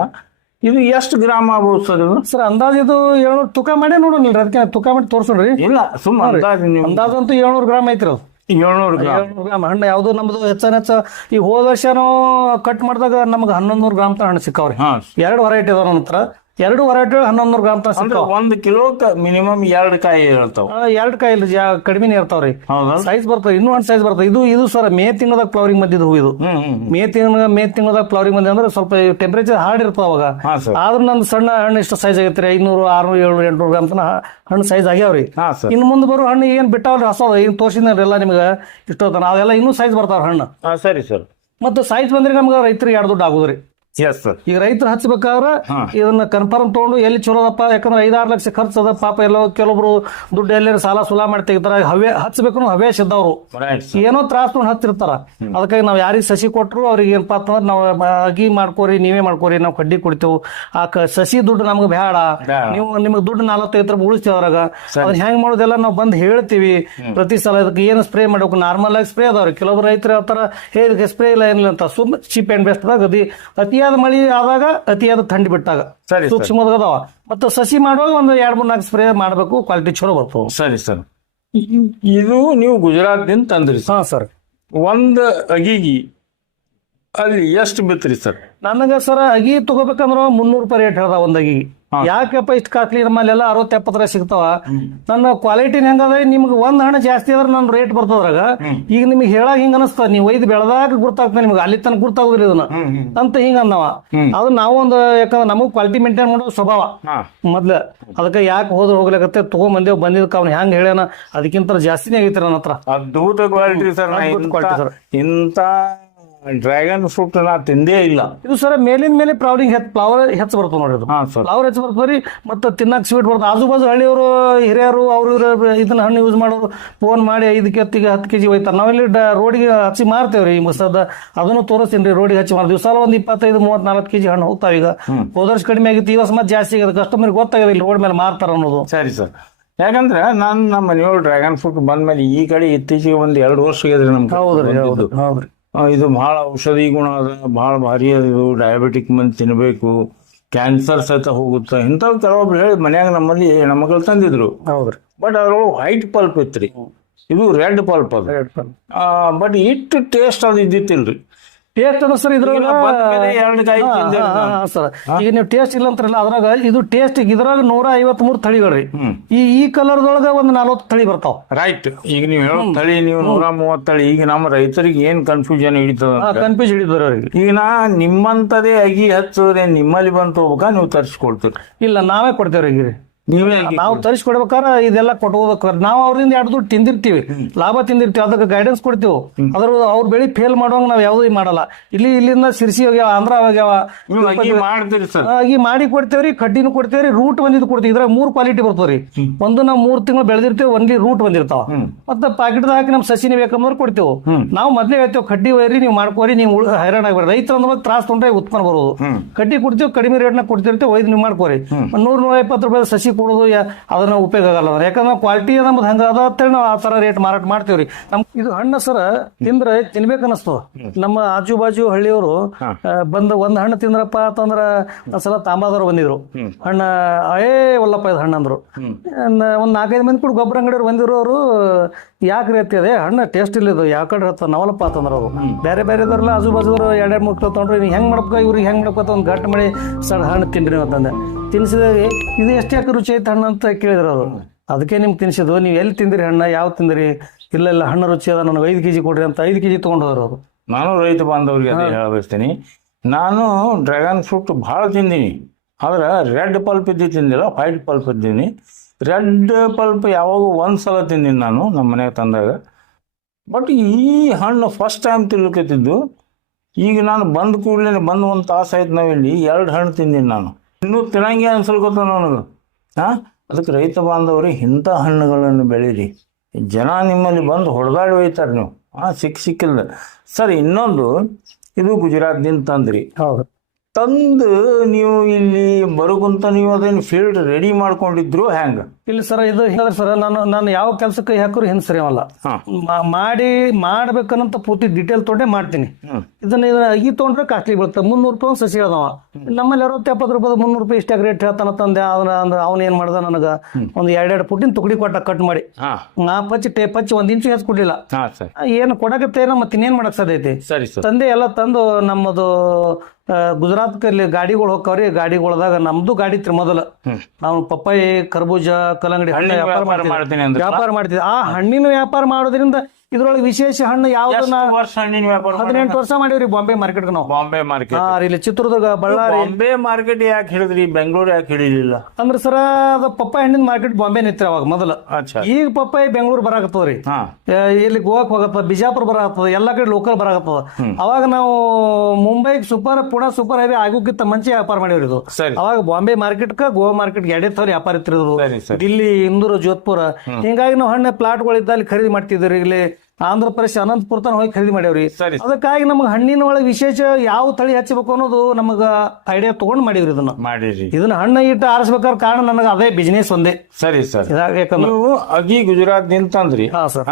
ಇದು ಎಷ್ಟು ಗ್ರಾಮ್ ಆಗ್ಬೋದು ಸರ್ ಅಂದಾಜು ಇದು ಏಳ್ನೂರು ತುಕ ಮಾಡೇ ನೋಡೋಣ ಅದಕ್ಕೆ ತುಕ ಮಾಡಿ ತೋರ್ಸೋಣ್ರಿ ಇಲ್ಲ ಸುಮ್ಮ ಅಂದಾಜು ನೀವು. ಅಂದಾಜು ಅಂತೂ ಏಳ್ನೂರು ಗ್ರಾಮ್ ಐತ್ರಿ ಅದು. ಏಳ್ನೂರು ಗ್ರಾಮ್ ಏಳ್ನೂರು ಗ್ರಾಮ್ ಹಣ್ಣು ಯಾವುದು ನಮ್ದು ಹೆಚ್ಚನ ಹೆಚ್ಚ ಈ ಹೋದ ವರ್ಷನೂ ಕಟ್ ಮಾಡಿದಾಗ ನಮ್ಗೆ ಹನ್ನೊಂದು ನೂರು ಗ್ರಾಮ್ ತ ಹಣ್ಣು ಸಿಕ್ಕಾವ್ರಿ. ಎರಡು ವೆರೈಟಿ ಅದಾವ ನನ್ನ ಹತ್ರ. ಎರಡು ವರೈಟಿ ಹನ್ನೊಂದು ಗ್ರಾಮ್ ತ ಅಂದ್ರೆ ಒಂದು ಮಿನಿಮಮ್ ಎರಡು ಕಾಯಿ ಇರ್ತಾವ. ಎರಡು ಕಾಯಿ ಇಲ್ಲ ಜಾ ಕಡಿಮೆನೇ ಇರ್ತಾವ್ರಿ. ಸೈಜ್ ಬರ್ತದೆ ಇನ್ನೂ ಒಂದು ಸೈಜ್ ಬರ್ತದೆ. ಇದು ಇದು ಸರ್ ಮೇ ತಿಂಗಳದಾಗ ಫ್ಲವರಿಂಗ್ ಬಂದಿದ್ದು ಹೂ ಇದು. ಮೇ ತಿಂಗಳ ಮೇ ತಿಂಗಳದಾಗ ಫ್ಲವರಿಂಗ್ ಬಂದಿದೆ ಅಂದ್ರೆ ಸ್ವಲ್ಪ ಟೆಂಪರೇಚರ್ ಹಾರ್ಡ್ ಇರ್ತಾವ ಅವಾಗ. ಆದ್ರೂ ನಂದು ಸಣ್ಣ ಹಣ್ಣು ಇಷ್ಟು ಸೈಜ್ ಆಗೈತ್ರಿ ಐನೂರು ಆರ್ನೂರು ಏಳ್ನೂರು ಎಂಟ್ನೂರು ಗ್ರಾಮ್ ತನ ಹಣ್ಣು ಸೈಜ್ ಆಗ್ಯಾವ್ರಿ. ಇನ್ನು ಮುಂದೆ ಬರೋ ಹಣ್ಣು ಏನು ಬಿಟ್ಟಾವ್ರಿ ಹೊಸ ಏನು ತೋರಿಸಿದ್ರಿ ಎಲ್ಲ ನಿಮ್ಗೆ? ಇಷ್ಟೊತ್ತನ ಅದೆಲ್ಲ ಇನ್ನೂ ಸೈಜ್ ಬರ್ತಾವ ಹಣ್ಣು. ಸರಿ ಸರ್ ಮತ್ತು ಸೈಜ್ ಬಂದ್ರೆ ನಮ್ಗೆ ರೈತರಿಗೆ ಎರಡು ದುಡ್ಡು ಆಗುದ್ರಿ. ಎಸ್ ಸರ್ ಈಗ ರೈತರು ಹಚ್ಚಬೇಕಾದ್ರೆ. ಇದನ್ನ ಕನ್ಫರ್ಮ್ ತಗೊಂಡು ಎಲ್ಲಿ ಚಲೋದಪ್ಪ ಯಾಕಂದ್ರೆ ಐದಾರು ಲಕ್ಷ ಖರ್ಚು ಅದ ಪಾಪ ಎಲ್ಲೋ ಕೆಲವೊಬ್ರು ದುಡ್ಡು ಎಲ್ಲರೂ ಸಾಲ ಸುಲ ಮಾಡಿ ತೆಗಿತಾರ ಹವ್ಯ ಹಚ್ಬೇಕು ಹವ್ಯಾಸ ಇದ್ದವ್ರು. ಏನೋ ತ್ರಾಸ ನೋಡಿ ಹತ್ತಿರ್ತಾರ ಅದಕ್ಕಾಗಿ ನಾವು ಯಾರಿಗೆ ಸಸಿ ಕೊಟ್ಟರು ಅವ್ರಿಗೆ ಏನಪ್ಪಾ ಅಂತಂದ್ರೆ ನಾವು ಅಗಿ ಮಾಡ್ಕೋರಿ ನೀವೇ ಮಾಡ್ಕೋರಿ ನಾವು ಕಡ್ಡಿ ಕೊಡ್ತೇವೆ. ಆ ಸಸಿ ದುಡ್ಡು ನಮ್ಗೆ ಬೇಡ. ನೀವು ನಿಮ್ಗೆ ದುಡ್ಡು ನಲವತ್ತೈದು ರೂಪಾಯಿ ಉಳಿಸ್ತೀವಿ ಅದ್ರಾಗ. ಅದನ್ನ ಹೆಂಗ್ ಮಾಡೋದೆಲ್ಲ ನಾವು ಬಂದು ಹೇಳ್ತೀವಿ. ಪ್ರತಿ ಸಲ ಅದಕ್ಕೆ ಏನು ಸ್ಪ್ರೇ ಮಾಡ್ಬೇಕು? ನಾರ್ಮಲ್ ಆಗಿ ಸ್ಪ್ರೇ ಅದಾವ್ರಿ. ಕೆಲವೊಬ್ಬರು ರೈತರು ಹೇಳ್ತಾರ ಹೇ ಇದಕ್ಕೆ ಸ್ಪ್ರೇ ಇಲ್ಲ ಏನಿಲ್ಲ ಅಂತ. ಸುಮ್ ಚೀಪ್ ಅಂಡ್ ಬೆಸ್ಟ್ ಅದಾಗ ಅದಿ. ಅತಿಯಾದ ಮಳಿ ಆದಾಗ ಅತಿಯಾದ ಥಂಡಿ ಬಿಟ್ಟಾಗ ಸರಿ ಸರ್. ಮತ್ತೆ ಅದಾವ ಮತ್ತು ಸಸಿ ಮಾಡುವಾಗ ಒಂದು ಎರಡು ಮೂರು ನಾಲ್ಕು ಸ್ಪ್ರೇ ಮಾಡಬೇಕು ಕ್ವಾಲಿಟಿ ಚಲೋ ಬರ್ತವೆ ಸರಿ ಸರ್. ಇದು ನೀವು ಗುಜರಾತ್ನಿಂದ ತಂದ್ರಿ ಸರ್. ಹಾಂ ಸರ್. ಒಂದು ಅಗಿಗಿ ಅಲ್ಲಿ ಎಷ್ಟು ಬಿತ್ರಿ ಸರ್? ನನಗೆ ಸರ ಅಗಿ ತಗೋಬೇಕಂದ್ರೆ ಮುನ್ನೂರು ರೂಪಾಯಿ ರೇಟ್ ಹೇಳ್ದ ಒಂದು ಅಗಿ ಹಾ. ಯಾಕಪ್ಪ ಇಷ್ಟು ಕಾಸ್ಟ್ಲಿ ನಮ್ಮಲ್ಲೆಲ್ಲ ಅರವತ್ತು ಎಪ್ಪತ್ತರ ಸಿಗ್ತಾವ? ನನ್ನ ಕ್ವಾಲಿಟಿ ಹೆಂಗದ ನಿಮ್ಗೆ ಒಂದ್ ಹಣ ಜಾಸ್ತಿ ಆದ್ರೆ ನನ್ನ ರೇಟ್ ಬರ್ತದ್ರಾಗ ಈಗ ನಿಮ್ಗೆ ಹೇಳಾಗ ಹಿಂಗ ಅನಸ್ತ ನೀವು ಒಯ್ದು ಬೆಳೆದಾಗ ಗುರ್ತಾಗ್ತದೆ ನಿಮ್ಗೆ ಅಲ್ಲಿ ತನಕ ಗುರ್ತಾಗುದಿಲ್ಲ ಇದನ್ನ. ಅಂತ ಹಿಂಗ ಅಂದವ. ಹ್ಮ್. ಅದು ನಾವೊಂದು ಯಾಕಂದ್ರೆ ನಮಗ್ ಕ್ವಾಲಿಟಿ ಮೇಂಟೈನ್ ಮಾಡೋ ಸ್ವಭಾವ. ಮೊದ್ಲ. ಅದಕ್ಕೆ ಯಾಕೆ ಹೋದ್ರೆ ಹೋಗ್ಲಿಕತ್ತೆ? ತಗೊಂಬಂದೇವ್ ಬಂದಿದ್ದಕ್ಕೆ ಅವ್ನು ಹೆಂಗ್ ಹೇಳ್ಯಾನ? ಅದಕ್ಕಿಂತ ಜಾಸ್ತಿನೇ ಆಗೈತಿ ನನ್ನ ಹತ್ರ. ಅದ್ಭುತ ಕ್ವಾಲಿಟಿ ಸರ್ ನಾ ಡ್ರ್ಯಾಗನ್ ಫ್ರೂಟ್ ನಾ ತಿಂದೇ ಇಲ್ಲ. ಇದು ಸರ್ ಮೇಲಿನ ಮೇಲೆ ಪ್ರಾವ್ಲಿಂಗ್ ಹೆಚ್ಚು ಫ್ಲವರ್ ಹೆಚ್ಚು ಬರ್ತದೆ ನೋಡ್ರಿ ಇದು ಹಾ ಸರ್ ಫ್ಲವರ್ ಹೆಚ್ಚು ಬರ್ತದೆ ರೀ ಮತ್ತು ತಿನ್ನಕ್ಕೆ ಸ್ವೀಟ್ ಬರ್ತದೆ. ಆಜು ಬಾಜು ಹಳ್ಳಿಯವರು ಹಿರಿಯರು ಅವರು ಇವ್ರು ಇದನ್ನ ಹಣ್ಣು ಯೂಸ್ ಮಾಡೋರು ಫೋನ್ ಮಾಡಿ ಐದು ಕೆತ್ತಿಗೆ ಹತ್ತು ಕೆಜಿ ಒಯ್ತಾರೆ. ನಾವಿಲ್ಲಿ ಡ ರೋಡಿಗೆ ಹಚ್ಚಿ ಮಾರ್ತೇವ್ರಿ ಈ ಮಸದ. ಅದನ್ನು ತೋರಿಸ್ತೀನಿ ರೀ ರೋಡಿಗೆ ಹಚ್ಚಿ ಮಾರ್ತೀವಿ. ದಿವಸ ಒಂದು ಇಪ್ಪತ್ತೈದು ಮೂವತ್ತು ನಾಲ್ಕು ಕೆಜಿ ಹಣ್ಣು ಹೋಗ್ತಾವ ಈಗ. ಹೋದ ವರ್ಷ ಕಡಿಮೆ ಆಗಿತ್ತು ಈ ವರ್ಷ ಮತ್ತೆ ಜಾಸ್ತಿ ಆಗಿದೆ. ಕಸ್ಟಮರ್ಗೆ ಗೊತ್ತಾಗಿದೆ ಇಲ್ಲಿ ರೋಡ್ ಮೇಲೆ ಮಾರ್ತಾರ ಅನ್ನೋದು. ಸರಿ ಸರ್ ಯಾಕಂದ್ರೆ ನಾನು ನಮ್ಮ ಮನೆಯೊಳಗೆ ಡ್ರ್ಯಾಗನ್ ಫ್ರೂಟ್ ಬಂದ್ಮೇಲೆ ಈ ಕಡೆ ಇತ್ತೀಚೆಗೆ ಒಂದು ಎರಡು ವರ್ಷ ಆಗಿದ್ರಿ ನಮ್ಗೆ ಹೌದ್ರಿ ಹೌದು ಹೌದು ಆ, ಇದು ಭಾಳ ಔಷಧಿ ಗುಣ ಅದ ಭಾಳ ಭಾರಿ ಅದ ಇದು. ಡಯಾಬಿಟಿಕ್ ಮಂದಿ ತಿನ್ನಬೇಕು ಕ್ಯಾನ್ಸರ್ ಸಹಿತ ಹೋಗುತ್ತೆ ಇಂಥವು ಕೆಲವೊಬ್ರು ಹೇಳಿ ಮನ್ಯಾಗ ನಮ್ಮಲ್ಲಿ ನಮ್ಮಗಳು ತಂದಿದ್ರು. ಹೌದ್ರಿ. ಬಟ್ ಅದ್ರೊಳಗೆ ವೈಟ್ ಪಲ್ಪ್ ಇತ್ರಿ. ಇದು ರೆಡ್ ಪಲ್ಪ್ ಅದು. ಬಟ್ ಇಟ್ಟು ಟೇಸ್ಟ್ ಅದು ಇದ್ದಿತ್ತಿಲ್ರಿ. ಟೇಸ್ಟ್ ಅದ ಸರ್ ಇದ್ರಾಗ ಸರ್. ಈಗ ನೀವು ಟೇಸ್ಟ್ ಇಲ್ಲ ಅಂತಾರಲ್ಲ ಅದ್ರಾಗ ಇದು ಟೇಸ್ಟ್ ಇದ್ರಾಗ ನೂರ ಐವತ್ ಮೂರು ತಳಿಗಳ್ರಿ ಈ ಈ ಕಲರ್ ಕಲರ್ದೊಳಗ ಒಂದ್ ನಲ್ವತ್ತು ತಳಿ ಬರ್ತಾವ. ರೈಟ್ ಈಗ ನೀವು ಹೇಳೋ ತಳಿ ನೀವು ನೂರ ಮೂವತ್ ತಳಿ ಈಗ ನಮ್ಮ ರೈತರಿಗೆ ಏನ್ ಕನ್ಫ್ಯೂಷನ್ ಹಿಡಿತದ ಕನ್ಫ್ಯೂಷನ್ ಕನ್ಫ್ಯೂಸ್ ಹಿಡಿದ್ರು ಅವ್ರಿಗೆ. ಈಗ ನಾ ನಿಮ್ಮಂತದೇ ಅಗಿ ಹಚ್ಚಿದ್ರೆ ನಿಮ್ಮಲ್ಲಿ ಬಂದು ಹೋಗ್ಬೇಕಾ ನೀವು ತರಿಸ್ಕೊಳ್ತೀರಿ ಇಲ್ಲ ನಾವೇ ಕೊಡ್ತೇವ್ರಿ ಈಗ. ನೀವೇ ನಾವು ತರಿಸ್ಕೊಡ್ಬೇಕಾದ್ರೆ ಇದೆಲ್ಲ ಕೊಟ್ಕೋಬೇಕು. ನಾವು ಅವ್ರಿಂದ ಎರಡು ದುಡ್ಡು ತಿಂದಿರ್ತೀವಿ. ಲಾಭ ತಿಂದಿರ್ತೀವಿ. ಅದಕ್ಕೆ ಗೈಡೆನ್ಸ್ ಕೊಡ್ತೀವಿ. ಅದ್ರ ಅವ್ರ ಬೆಳಿ ಫೇಲ್ ಮಾಡುವಂಗ ನಾವ್ ಯಾವ್ದು ಮಾಡಲ್ಲ. ಇಲ್ಲಿ ಇಲ್ಲಿಂದ ಸಿರ್ಸಿ ಹೋಗ್ಯಾವ ಆಂಧ್ರ ಹೋಗ್ಯಾವ. ಈ ಮಾಡಿ ಕೊಡ್ತೇವ್ರಿ ಕಡ್ಡಿನೂ ಕೊಡ್ತೇವ್ರಿ ರೂಟ್ ಬಂದಿದ್ದು ಕೊಡ್ತೀವಿ. ಇದ್ರ ಮೂರು ಕ್ವಾಲಿಟಿ ಬರ್ತವ್ರಿ ಒಂದು ನಾವು ಮೂರು ತಿಂಗಳು ಬೆಳೆದಿರ್ತೇವೆ ಒಂದ್ಲಿ ರೂಟ್ ಬಂದಿರ್ತಾವ. ಮತ್ತೆ ಪ್ಯಾಕೆಟ್ ಹಾಕಿ ನಮ್ ಸಸಿನ ಬೇಕಂದ್ರೆ ಕೊಡ್ತೇವೆ. ನಾವು ಮೊದ್ಲೇ ಹೇಳ್ತೇವೆ ಕಡ್ಡಿ ಒಯ್ರಿ ನೀವು ಮಾಡ್ಕೋರಿ ನೀವು ಹೈರಾಣ ಆಗ್ಬಾರ್ದು ರೈತರ ಅಂದ್ರೆ ತ್ರಾಸ ತೊಂದ್ರೆ ಉತ್ಪನ್ನ ಬರೋದು. ಕಡ್ಡಿ ಕೊಡ್ತೇವೆ ಕಡಿಮೆ ರೇಟ್ನಾಗ ಕೊಡ್ತಿರ್ತೇವೆ ಒಯ್ದು ನೀವು ಮಾಡ್ಕೋರಿ. ನೂರ ನೂರ ಇಪ್ಪತ್ತು ರೂಪಾಯಿ ಸಸಿ ಕೊಡೋದು ಅದನ್ನ ಉಪಯೋಗ ಆಗಲ್ಲ ಅಂದ್ರೆ. ಯಾಕಂದ್ರೆ ಕ್ವಾಲಿಟಿ ನಮ್ದು ಹಂಗ ಅದ ಅಂತೇಳಿ ನಾವು ಆ ತರ ರೇಟ್ ಮಾರಾಟ ಮಾಡ್ತೇವ್ರಿ. ನಮ್ ಇದು ಹಣ್ಣು ಸರ ತಿಂದ್ರೆ ತಿನ್ಬೇಕು ಅನಸ್ತು. ನಮ್ಮ ಆಜು ಬಾಜು ಹಳ್ಳಿಯವರು ಬಂದ ಒಂದ್ ಹಣ್ಣು ತಿಂದ್ರಪ್ಪ ಅಂತಂದ್ರ ಒಂದ್ಸಲ ತಾಂಬಾದವ್ರು ಬಂದಿದ್ರು. ಹಣ್ಣ ಏ ಒಲ್ಲಪ್ಪ ಇದು ಹಣ್ಣು ಅಂದ್ರು ಒಂದ್ ನಾಲ್ಕೈದು ಮಂದಿ ಕೂಡ ಗೊಬ್ಬರ ಅಂಗಡಿಯವ್ರು ಬಂದಿರೋ ಅವರು ಯಾಕೆ ರೀತಿ ಅದೇ? ಹಣ್ಣು ಟೇಸ್ಟ್ ಇಲ್ಲದು ಯಾವ ಕಡೆ ಹತ್ತ ನವಲಪ್ಪ ಅಂತಂದ್ರೆ ಅವರು. ಬೇರೆ ಬೇರೆದವ್ರೆಲ್ಲ ಆಜು ಬಾಜುದವ್ರು ಎರಡೆರಡು ಮೂರು ಕಿಲೋ ತೊಗೊಂಡ್ರೆ. ನೀವು ಹೆಂಗೆ ಮಾಡ್ಬೇಕು? ಇವ್ರಿಗೆ ಹೆಂಗೆ ಮಾಡ್ಬೇಕು ಒಂದು ಗಟ್ಟ ಮಾಡಿ ಸಣ್ಣ ಹಣ್ಣು ತಿನ್ರಿ ಅಂತಂದೆ ತಿನ್ಸಿದಾಗ ಇದು ಎಷ್ಟು ಯಾಕೆ ರುಚಿ ಐತೆ ಹಣ್ಣು ಅಂತ ಕೇಳಿದ್ರು ಅವರು. ಅದಕ್ಕೆ ನಿಮ್ಗೆ ತಿನ್ಸಿದ್ವು ನೀವು ಎಲ್ಲಿ ತಿಂದಿರಿ ಹಣ್ಣು? ಯಾವ ತಿಂದಿರಿ? ಇಲ್ಲ ಇಲ್ಲ ಹಣ್ಣು ರುಚಿ ಅದ ನನಗೆ ಐದು ಕೆಜಿ ಕೊಡ್ರಿ ಅಂತ ಐದು ಕೆಜಿ ತೊಗೊಂಡು ಹೋದ್ರು ಅವರು. ನಾನು ರೈತ ಬಾಂಧವ್ರಿಗೆ ಅದೇ ಹೇಳಬಯಸ್ತೀನಿ. ನಾನು ಡ್ರ್ಯಾಗನ್ ಫ್ರೂಟ್ ಭಾಳ ತಿಂದೀನಿ. ಆದ್ರೆ ರೆಡ್ ಪಲ್ಪ್ ಇದ್ದು ತಿಂದಿಲ್ಲ ವೈಟ್ ಪಲ್ಪ್ ಇದ್ದೀನಿ. ರೆಡ್ ಪಲ್ಪ್ ಯಾವಾಗ ಒಂದು ಸಲ ತಿಂದೀನಿ ನಾನು ನಮ್ಮ ಮನೆಗೆ ತಂದಾಗ. ಬಟ್ ಈ ಹಣ್ಣು ಫಸ್ಟ್ ಟೈಮ್ ತಿನ್ಲಿಕ್ಕತ್ತಿದ್ದು, ಈಗ ನಾನು ಬಂದ ಕೂಡಲೇ ಬಂದು ಒಂದು ತಾಸು ಆಯ್ತು ನಾವಿಲ್ಲಿ ಎರಡು ಹಣ್ಣು ತಿಂದೀನಿ ನಾನು. ಇನ್ನೂ ತಿನ್ನಂಗೆ ಅನ್ಸಲ್ಕೊತ ನನಗೆ? ಹಾಂ? ಅದಕ್ಕೆ ರೈತ ಬಾಂಧವರು, ಇಂಥ ಹಣ್ಣುಗಳನ್ನು ಬೆಳೀರಿ. ಜನ ನಿಮ್ಮಲ್ಲಿ ಬಂದು ಹೊಡೆದಾಡಿ ಒಯ್ತಾರೆ ನೀವು. ಹಾಂ ಸಿಕ್ಕ ಸಿಕ್ಕಿಲ್ಲ ಸರ್, ಇನ್ನೊಂದು, ಇದು ಗುಜರಾತ್ದಿಂದ ತಂದ್ರಿ. ಹೌದು. ತಂದು ನೀವು ಇಲ್ಲಿ ಬರುಗುಂತ ನೀವು ಅದನ್ನ ಫೀಲ್ಡ್ ರೆಡಿ ಮಾಡ್ಕೊಂಡಿದ್ರು ಹೆಂಗ ಇಲ್ಲಿ ಸರ್ ಇದು ಹೇಳಿದ್ರೆ ಸರ್ ನಾನು ನಾನು ಯಾವ ಕೆಲಸಕ್ಕೆ ಹಾಕೋರು ಸರಿ ಅವಲ್ಲ ಮಾಡಿ ಮಾಡ್ಬೇಕನ್ನಂತ ಪೂರ್ತಿ ಡೀಟೇಲ್ ತೊಗೊಂಡೇ ಮಾಡ್ತೀನಿ. ಇದನ್ನ ಇದನ್ನ ಅಗಿ ತೊಗೊಂಡ್ರೆ ಕಾಸ್ಟ್ಲಿ ಬೀಳುತ್ತೆ. ಮುನ್ನೂರು ರೂಪಾಯಿ ಒಂದು ಸಸಿ ಹೇಳ್ದವ ನಮ್ಮಲ್ಲಿ ಅರವತ್ತು ಎಪ್ಪತ್ತು ರೂಪಾಯಿ ಮುನ್ನೂರು ರೂಪಾಯಿ ಇಷ್ಟ ರೇಟ್ ಹೇಳ್ತಾನ ತಂದೆ. ಅದನ್ನ ಅಂದ್ರೆ ಅವ್ನ ಏನ್ ಮಾಡ್ದ ನನಗೆ? ಒಂದು ಎರಡು ಪುಟ್ಟಿನ ತುಕಡಿ ಕೊಟ್ಟ ಕಟ್ ಮಾಡಿ. ಹಾ. ನಾಲ್ಕು ಟೇ ಟೇಪ್ ಒಂದ್ ಇಂಚು ಹೆಚ್ಚು ಕೊಡ್ಲಿಲ್ಲ. ಏನು ಕೊಡಕತ್ತೇನ ಮತ್ತೆ ಇನ್ನೇನ್ ಮಾಡಕ್ ಸಾಧ್ಯ ಐತಿ? ತಂದೆ ಎಲ್ಲ ತಂದು ನಮ್ಮದು ಗುಜರಾತ್ಕಲ್ಲಿ ಗಾಡಿಗಳು ಹೋಗ್ತಾವ್ರಿ ಗಾಡಿಗಳದಾಗ ನಮ್ದು ಗಾಡಿ ಇತ್ತು ಮೊದಲು. ನಾವು ಪಪ್ಪಾಯಿ ಕರ್ಬೂಜ ಕಲ್ಲಂಗಡಿ ಹಣ್ಣು ವ್ಯಾಪಾರ. ಮಾಡ್ತೀನಿ ವ್ಯಾಪಾರ ಮಾಡ್ತಿದ್ವಿ ಆ ಹಣ್ಣಿನ ವ್ಯಾಪಾರ ಮಾಡೋದ್ರಿಂದ ಇದ್ರೊಳಗೆ ವಿಶೇಷ ಹಣ್ಣು ಯಾವ್ದು ಎಷ್ಟು ವರ್ಷ ಹಣ್ಣಿನ ವ್ಯಾಪಾರ ಹದಿನೆಂಟು ವರ್ಷ ಮಾಡಿವ್ರಿ ಬಾಂಬೆ ಮಾರ್ಕೆಟ್ ನಾವು. ಬಾಂಬೆ ಮಾರ್ಕೆಟ್ ಹಾ ರೀ ಇಲ್ಲಿ ಚಿತ್ರದುರ್ಗ ಬಳ್ಳಾರಿ. ಬಾಂಬೆ ಮಾರ್ಕೆಟ್ ಯಾಕೆ ಹಿಡಿದ್ರಿ ಬೆಂಗಳೂರು ಯಾಕೆ ಹಿಡಿಲಿಲ್ಲ ಅಂದ್ರೆ ಸರ ಅದು ಪಪ್ಪಾಯಿ ಹಣ್ಣಿನ ಮಾರ್ಕೆಟ್ ಬಾಂಬೆ ನಿತ್ರ ಅವಾಗ ಮೊದಲು. ಈಗ ಪಪ್ಪಾಯಿ ಬೆಂಗಳೂರು ಬರಾಕತ್ತವ್ರಿ ಇಲ್ಲಿ ಗೋವಾಕ್ ಹೋಗತ್ತ ಬಿಜಾಪುರ ಬರಾಕತ್ತದ ಎಲ್ಲಾ ಕಡೆ ಲೋಕಲ್ ಬರಾಕತ್ತದ. ಅವಾಗ ನಾವು Mumbai super Pune super highway ಆಗೋಕ್ಕಿಂತ ಮುಂಚೆ ವ್ಯಾಪಾರ ಮಾಡಿವ್ರಿ ಇದು. ಅವಾಗ ಬಾಂಬೆ ಮಾರ್ಕೆಟ್ ಗೋವಾ ಮಾರ್ಕೆಟ್ ಎರಡೇ ತವ್ರ ವ್ಯಾಪಾರ ಇತ್ತಿರೋದು ದಿಲ್ಲಿ ಇಂದೂರು ಜೋಧ್ಪುರ. ಹಿಂಗಾಗಿ ನಾವು ಹಣ್ಣು ಪ್ಲಾಟ್ಗಳಿದ್ದ ಅಲ್ಲಿ ಖರೀದಿ ಮಾಡ್ತಿದ್ರಿ ಇಲ್ಲಿ. ಆಂಧ್ರ ಪ್ರದೇಶ ಅನಂತಪುರ ತನ ಹೋಗಿ ಖರೀದಿ ಮಾಡ್ಯಾವ್ರಿ. ಸರಿ ಅದಕ್ಕಾಗಿ ನಮಗೆ ಹಣ್ಣಿನ ಒಳಗೆ ವಿಶೇಷ ಯಾವ ತಳಿ ಹಚ್ಚಬೇಕು ಅನ್ನೋದು ನಮಗ ಐಡಿಯಾ ತಗೊಂಡ್ ಮಾಡಿವ್ರಿ ಇದನ್ನ. ಮಾಡಿರಿ. ಇದನ್ನ ಹಣ್ಣು ಇಟ್ಟು ಆರಿಸ್ಬೇಕಾದ್ರೆ ಕಾರಣ ನನಗೆ ಅದೇ ಬಿಸ್ನೆಸ್ ಒಂದೇ. ಸರಿ ಸರ್. ಇದಾಗ ಯಾಕಂದ್ರೆ ನೀವು ಅಗಿ ಗುಜರಾತ್ ನಿಂತಂದ್ರಿ. ಹಾ ಸರ್.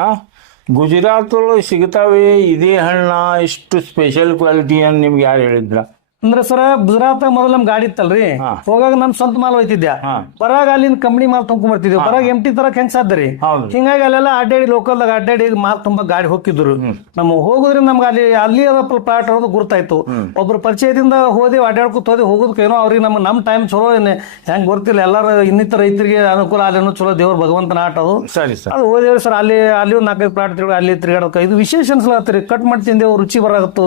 ಗುಜರಾತ್ ಒಳಗೆ ಸಿಗ್ತಾವೆ ಇದೇ ಹಣ್ಣ ಇಷ್ಟು ಸ್ಪೆಷಲ್ ಕ್ವಾಲಿಟಿ ಅಂತ ನಿಮ್ಗೆ ಯಾರು ಹೇಳಿದ್ರ ಅಂದ್ರೆ ಸರ ಗುಜರಾತ್ ಮೊದಲು ನಮ್ ಗಾಡಿ ಇತ್ತಲ್ರಿ? ಹೋಗಾಗ ನಮ್ ಸ್ವಂತ ಮಾಲ್ ಹೋಯ್ತಿದ್ದೆ ಹಾ. ಬರಾಗ ಅಲ್ಲಿಂದ ಕಂಪ್ನಿ ಮಾಲ್ ತುಂಬ್ಕೊಂಡ್ ಬರ್ತಿದ್ವಿ. ಬರಾಗ ಎಂಟಿ ತರಕ್ ಹೆಂಗ್ ಸಾಧ್ಯ ರೀ? ಹಿಂಗಾಗಿ ಅಲ್ಲೆಲ್ಲ ಅಡ್ಡಾಡಿ ಲೋಕಲ್ದಾಗ ಅಡ್ಡಾಡಿ ಮಾಲ್ ತುಂಬಾ ಗಾಡಿ ಹೋಗಿದ್ರು ನಮ್ಮ ಹೋಗುದ್ರೆ ನಮ್ಗೆ ಅಲ್ಲಿ ಅಲ್ಲಿ ಪ್ಲಾಟ್ ಅನ್ನೋದು ಗುರ್ತಾಯ್ತು. ಒಬ್ರು ಪರಿಚಯದಿಂದ ಹೋದಿ ಅಡ್ಡಾಡ್ಕೊತ ಹೋದಿ ಹೋಗೋದಕ್ಕೆ ಏನೋ ಅವ್ರಿಗೆ ನಮ್ಮ ನಮ್ ಟೈಮ್ ಚಲೋ ಏನ್ ಹೆಂಗ್ ಗೊತ್ತಿಲ್ಲ. ಎಲ್ಲಾರು ಇನ್ನಿತರ ರೈತರಿಗೆ ಅನುಕೂಲ ಅಲ್ಲೇನೋ ಚಲೋ ದೇವ್ರ ಭಗವಂತನ ಆಟ ಅದು. ಸರಿ ಸರ್. ಅದು ಹೋದೇವ್ರಿ ಸರ್ ಅಲ್ಲಿ ಅಲ್ಲಿ ಒಂದು ನಾಲ್ಕೈದು ಪ್ಲಾಟ್ ತಿರುಗಿ ಅಲ್ಲಿ ತಿರುಗಾಡೋಕೆ ಇದು ವಿಶೇಷ ಅನ್ಸ್ಲತ್ರಿ ಕಟ್ ಮಾಡಿ ತಿಂದೇವು ರುಚಿ ಬರಾಗತ್ತು.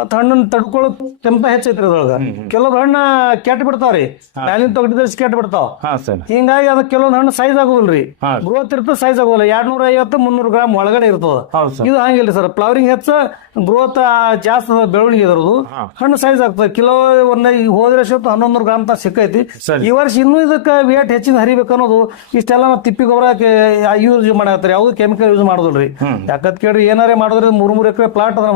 ಮತ್ತ ಹಣ್ಣನ್ನು ತಡ್ಕೊಳ್ಳೋ ತೆಂಪ ಹೆಚ್ಚೈತ್ರಿ ಅದ್ರೊಳಗ ಕೆಲವೊಂದು ಹಣ್ಣ ಕೆಟ್ಟ ಬಿಡ್ತಾವ್ರಿ. ಮ್ಯಾಲಿನ ತೊಗಟಿದ್ರೆ ಕೆಟ್ಟ ಬಿಡ್ತಾವ. ಹಿಂಗಾಗಿ ಅದಕ್ಕೆ ಕೆಲವೊಂದು ಹಣ್ಣು ಸೈಜ್ ಆಗೋಲ್ರಿ. ಗ್ರೋತ್ ಇರ್ತದೆ ಸೈಜ್ ಆಗೋಲ್ಲ ಎರಡ್ ನೂರ ಐವತ್ತು ಮುನ್ನೂರು ಗ್ರಾಮ್ ಒಳಗಡೆ ಇರ್ತದ. ಇದು ಹಂಗಿಲ್ಲ ಸರ್. ಫ್ಲವರಿಂಗ್ ಹೆಚ್ಚ ಗ್ರೋತ್ ಜಾಸ್ತಿ ಅದ ಬೆಳವಣಿಗೆ ಇರೋದು. ಹಣ್ಣು ಸೈಜ್ ಆಗ್ತದೆ. ಕಿಲೋ ಒಂದ್ ಹೋದ್ರೆ ಅಷ್ಟು ಹನ್ನೊಂದು ಗ್ರಾಮ್ ತ ಸಿಕ್ಕೈತಿ. ಈ ವರ್ಷ ಇನ್ನೂ ಇದಕ್ಕೆ ವೇಟ್ ಹೆಚ್ಚಿನ ಹರಿಬೇಕು ಅನ್ನೋದು ಇಷ್ಟೆಲ್ಲ ನಾವು ತಿಪ್ಪಿ ಗೊಬ್ಬರ ಯೂಸ್ ಮಾಡತ್ತಾರೆ ಯಾವ್ದು ಕೆಮಿಕಲ್ ಯೂಸ್ ಮಾಡೋದಿಲ್ರಿ. ಯಾಕತ್ ಕೇಳಿ ಏನಾರೇ ಮಾಡಿದ್ರೆ ಮೂರ್ ಮೂರ್ ಎಕರೆ ಪ್ಲಾಟ್ ಅದ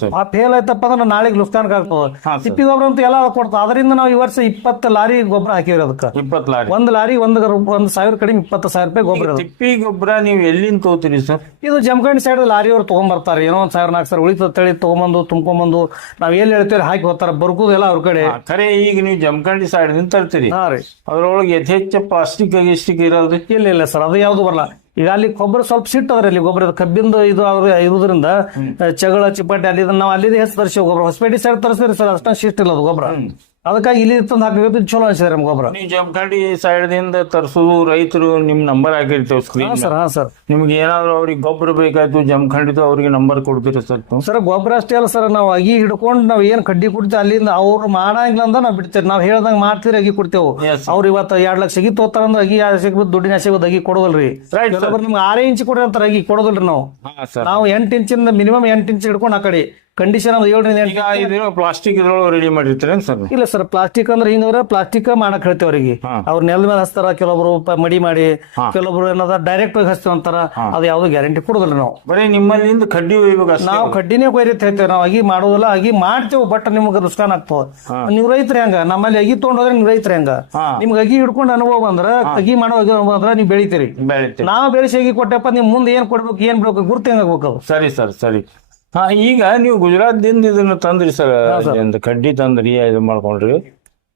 ಸರ್. ಆ ಫೇಲ್ ಆಯ್ತಪ್ಪ ಅಂದ್ರೆ ನಾಳೆಗೆ ನುಕ್ಸಾನ್ ಆಗ್ತದೆ. ತಿಪ್ಪಿ ಗೊಬ್ಬರ ಅಂತ ಎಲ್ಲ ಕೊಡ್ತಾ. ಅದರಿಂದ ನಾವು ಈ ವರ್ಷ ಇಪ್ಪತ್ತು ಲಾರಿ ಗೊಬ್ಬರ ಹಾಕಿವ್ರಿ ಅದಕ್ಕೆ. ಇಪ್ಪತ್ತು ಲಾರಿ. ಒಂದ್ ಲಾರಿ ಒಂದ್ ಒಂದ್ ಸಾವಿರ ಕಡಿಮೆ ಇಪ್ಪತ್ತು ಸಾವಿರ ರೂಪಾಯಿ ಗೊಬ್ಬರ. ತಿಪ್ಪಿ ಗೊಬ್ಬರ ನೀವು ಎಲ್ಲಿಂದ ತಗೋತೀರಿ ಸರ್? ಇದು ಜಮಖಂಡಿ ಸೈಡ್ ಲಾರಿ ಅವ್ರು ತಗೊಂಡ್ಬರ್ತಾರೆ ಏನೋ ಒಂದ್ ಸಾವಿರ ನಾಲ್ಕು ಸಾವಿರ ಉಳಿತದ ತಳಿ ತಗೊಂಬಂದು ತುಂಬ್ಕೊಂಬಂದು ನಾವ್ ಎಲ್ಲಿ ಹೇಳ್ತೇವೆ ಹಾಕಿ ಹೋಗ್ತಾರ. ಬರ್ಕೋದೆಲ್ಲ ಅವ್ರ ಕಡೆ. ಖರೆ ಈಗ ನೀವು ಜಮಖಂಡಿ ಸೈಡ್ ನಿಂತ ತರ್ತೀರಿ ಹಾ ರೀ. ಅದ್ರೊಳಗೆ ಯಥೇಚ್ಛ ಪ್ಲಾಸ್ಟಿಕ್ ಗಿಸ್ಟಿಕ್ ಇರೋದು? ಇಲ್ಲ ಇಲ್ಲ ಸರ್ ಅದು ಯಾವ್ದು ಬರಲ್ಲ. ಈಗ ಅಲ್ಲಿ ಗೊಬ್ಬರ ಸ್ವಲ್ಪ ಸಿಟ್ಟು ಅದ್ರ ಅಲ್ಲಿ ಗೊಬ್ಬರ ಕಬ್ಬಿಂದು ಇದು ಅವ್ರ ಇರೋದ್ರಿಂದ ಚಗಳ ಚಿಪ್ಪಟ್ಟೆ ಅಲ್ಲಿ ಇದನ್ನ ನಾವು ಅಲ್ಲಿ ಹೆಸರು ತರಿಸಿ ಗೊಬ್ಬರ ಹೊಸಪೇಟೆ ಸೈಡ್ ತರಿಸ್ತೀರಿ ಸರ್ ಅಷ್ಟೊಂದು ಶಿಷ್ಟಿಲ್ಲ ಅದು ಗೊಬ್ಬರ. ಅದಕ್ಕಾಗಿ ಇಲ್ಲಿ ತಂದು ಹಾಕಬೇಕು ಚಲೋ ಅನಿಸಿದೆ ನಮ್ಗೆ ಗೊಬ್ಬರ. ನೀವು ಜಮಖಂಡಿ ಸೈಡ್ ದಿಂದ ತರಿಸೋದು ರೈತರು ನಿಮ್ಮ ನಂಬರ್ ಹಾಕಿರ್ತೇವೆ ಹಾ ಸ್ಕ್ರೀನ್ ಸರ್ ಹಾ ಸರ್. ನಿಮ್ಗೆ ಏನಾದ್ರು ಅವ್ರಿಗೆ ಗೊಬ್ಬರ ಬೇಕಾಯ್ತು ಜಮಖಂಡಿದು ಅವ್ರಿಗೆ ನಂಬರ್ ಕೊಡ್ತೀರಿ ಸರ್ ನೀವು? ಸರ್ ಗೊಬ್ಬರ ಅಷ್ಟೇ ಅಲ್ಲ ಸರ್ ನಾವು ಅಗಿ ಹಿಡ್ಕೊಂಡು ನಾವು ಏನ್ ಕಡ್ಡಿ ಕೊಡ್ತೀವಿ ಅಲ್ಲಿಂದ ಅವ್ರು ಮಾಡಂಗಿಲ್ಲ ಅಂದ ನಾವು ಬಿಡ್ತೇವೆ. ನಾವು ಹೇಳ್ದಂಗೆ ಮಾಡ್ತೀರಿ ಅಗಿ ಕೊಡ್ತೇವೆ. Yes, sir. ಅವ್ರು ಇವತ್ತು ಎರಡ್ ಲಕ್ಷ ಅಗಿ ತೋತಾರ ಅಂದ್ರೆ ಅಗಿ ಸಿಗ್ಬೋದು ದುಡ್ಡಿನ ಸಿಗೋದು ಅಗಿ ಕೊಡೋದಲ್ರಿ. Right, sir. ಕೆಲವೊಬ್ರು ನಿಮ್ಗೆ ಆರೇ ಇಂಚ್ ಕೊಡ್ರಿ ಅಂತಾರೆ ಅಗಿ ಕೊಡೋದಿಲ್ರಿ ನಾವು. ಹಾ ಸರ್ ನಾವು ಎಂಟು ಇಂಚಿಂದ ಮಿನಿಮಮ್ ಎಂಟು ಇಂಚ್ ಹಿಡ್ಕೊಂಡು ಆ ಕಡೆ. ಕಂಡೀಷನ್ ಅದು ಈಗ ಇದು ಪ್ಲಾಸ್ಟಿಕ್ ಇದ್ರೊಳಗೆ ರೆಡಿ ಮಾಡಿರ್ತೀರೇನು ಸರ್ ಇಲ್ಲ ಸರ್ ಪ್ಲಾಸ್ಟಿಕ್ ಅಂದ್ರೆ ಹಿಂದ ಪ್ಲಾಸ್ಟಿಕ್ ಮಾಡಕ್ ಹೇಳ್ತೇವೆ ಅವ್ರಿಗೆ. ಅವ್ರ ನೆಲದ ಮೇಲೆ ಹಚ್ತಾರ ಕೆಲವೊಬ್ರು ಪ- ಮಡಿ ಮಾಡಿ. ಕೆಲವೊಬ್ರು ಏನದ ಡೈರೆಕ್ಟ್ ಆಗಿ ಹಚ್ತೇವೆ ಅಂತಾರ ಅದು ಯಾವ್ದು ಗ್ಯಾರಂಟಿ ಕೊಡೋದಿಲ್ಲ ನಾವು. ಬರೀ ನಿಮ್ಮಲ್ಲಿಂದ ಕಡ್ಡಿ ಒಯ್ಬೇಕು ಅಷ್ಟೇ. ನಾವು ಕಡ್ಡಿನೇ ಕೊಯ್ರಿ ಹೇಳ್ತೇವೆ ನಾವು ಅಗಿ ಮಾಡೋದಿಲ್ಲ ಅಗಿ ಮಾಡ್ತೇವೆ ಬಟ್ ನಿಮ್ಗೆ ನುಸ್ಕಾನ್ ಆಗ್ತಾವ ನೀವು ರೈತರ ಹೆಂಗ? ನಮ್ಮಲ್ಲಿ ಅಗಿ ತೊಗೊಂಡೋದ್ರೆ ನೀವು ರೈತರ ಹೆಂಗ? ಹಾ. ನಿಮ್ಗೆ ಅಗಿ ಹಿಡ್ಕೊಂಡು ಅನುಭವ ಬಂದ್ರ ಅಗಿ ಮಾಡೋ ಅಗಿ ಅನುಭವ ಬಂದ್ರ ನೀವು ಬೆಳಿತೀರಿ. ಬೆಳಿತೀರಿ. ನಾವು ಬೆಳೆಸಿ ಅಗಿ ಕೊಟ್ಟಪ್ಪ ನಿಮ್ ಮುಂದೆ ಏನ್ ಕೊಡ್ಬೇಕು ಏನ್ ಬೇಕು ಗುರ್ತು ಹೆಂಗ್ ಆಗ್ಬೇಕು ಅದು? ಸರಿ ಸರ್ ಸರಿ. ಹಾ ಈಗ ನೀವು ಗುಜರಾತ್ದಿಂದ ಇದನ್ನ ತಂದ್ರಿ ಸರ್ ಕಡ್ಡಿ ತಂದ್ರಿ ಇದು ಮಾಡ್ಕೊಂಡ್ರಿ.